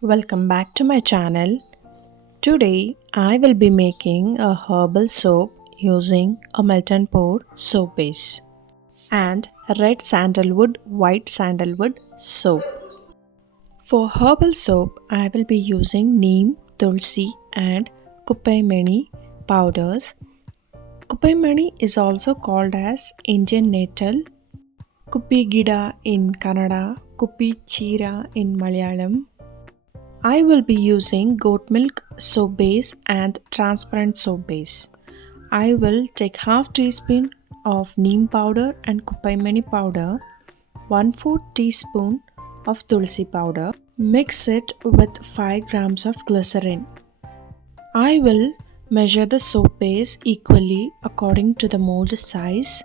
Welcome back to my channel. Today I will be making a herbal soap using a melt and pour soap base and red sandalwood, white sandalwood soap. For herbal soap, I will be using Neem, Tulsi and Kuppaimeni powders. Kuppaimeni is also called as Indian Natal, Kuppigida in Kannada, Kuppichira in Malayalam. I will be using goat milk soap base and transparent soap base. I will take half teaspoon of neem powder and kuppaimeni powder, 1/4 teaspoon of tulsi powder. Mix it with 5 grams of glycerin. I will measure the soap base equally according to the mold size.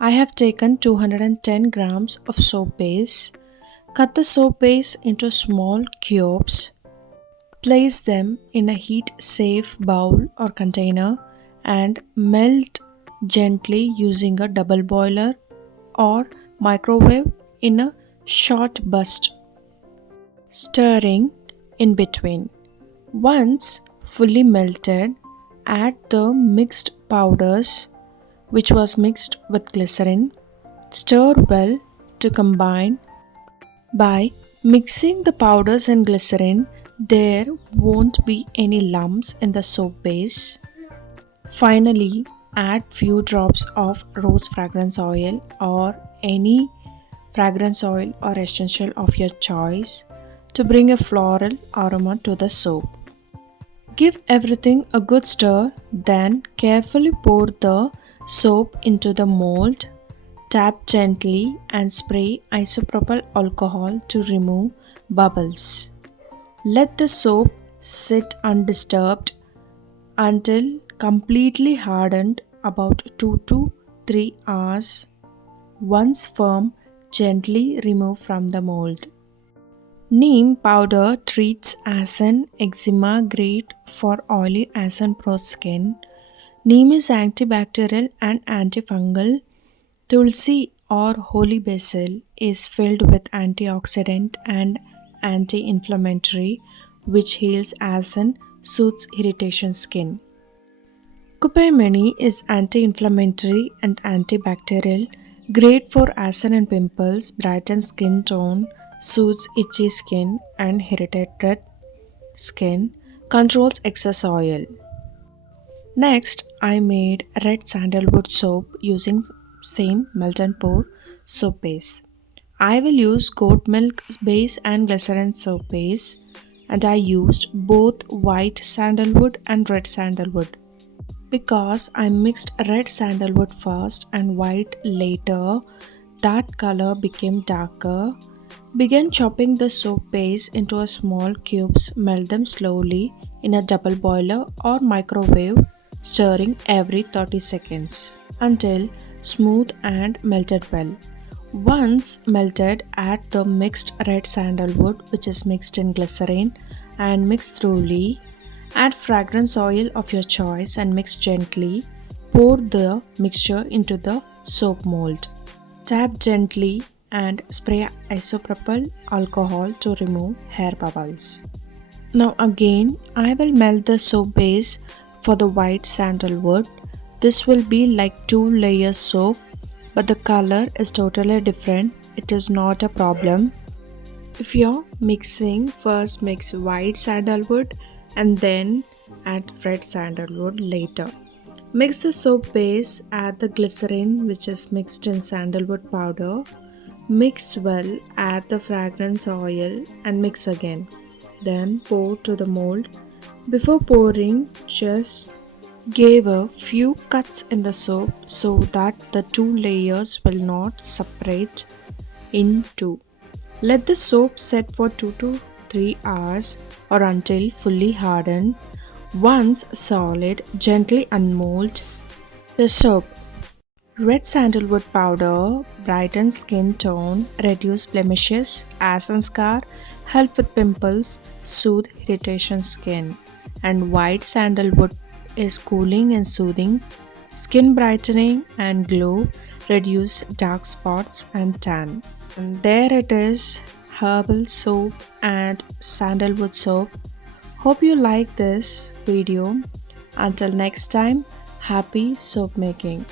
I have taken 210 grams of soap base. Cut the soap base into small cubes. Place them in a heat safe bowl or container and melt gently using a double boiler or microwave in a short burst, stirring in between. Once fully melted, add the mixed powders which was mixed with glycerin. Stir well to combine. By mixing the powders and glycerin, there won't be any lumps in the soap base. Finally, add few drops of rose fragrance oil or any fragrance oil or essential of your choice to bring a floral aroma to the soap. Give everything a good stir, then carefully pour the soap into the mold. Tap gently and spray isopropyl alcohol to remove bubbles. Let the soap sit undisturbed until completely hardened, about 2 to 3 hours. Once firm, gently remove from the mold. Neem powder treats acne, eczema, great for oily acne prone skin. Neem is antibacterial and antifungal. Tulsi or holy basil is filled with antioxidant and anti-inflammatory, which heals acne, soothes irritation skin. Kuppaimeni is anti-inflammatory and antibacterial, great for acne and pimples, brightens skin tone, soothes itchy skin and irritated skin, controls excess oil. Next, I made red sandalwood soap using same melt and pour soap base. I will use goat milk base and glycerin soap base, and I used both white sandalwood and red sandalwood. Because I mixed red sandalwood first and white later, that color became darker. Begin chopping the soap base into a small cubes, melt them slowly in a double boiler or microwave, stirring every 30 seconds until smooth and melted well. Once melted, add the mixed red sandalwood which is mixed in glycerin and mix thoroughly. Add fragrance oil of your choice and mix gently. Pour the mixture into the soap mold. Tap gently and spray isopropyl alcohol to remove hair bubbles. Now again, I will melt the soap base for the white sandalwood. This will be like 2 layer soap, but the color is totally different. It is not a problem. If you're mixing, first mix white sandalwood and then add red sandalwood later. Mix the soap base, add the glycerin which is mixed in sandalwood powder. Mix well, add the fragrance oil and mix again. Then pour to the mold. Before pouring, just give a few cuts in the soap so that the 2 layers will not separate in two. Let the soap set for 2 to 3 hours or until fully hardened. Once solid, gently unmold the soap. Red sandalwood powder brightens skin tone, reduce blemishes, acne scar, help with pimples, soothe irritation skin. And white sandalwood is cooling and soothing, skin brightening and glow, reduce dark spots and tan. And there it is, herbal soap and sandalwood soap. Hope you like this video. Until next time, happy soap making.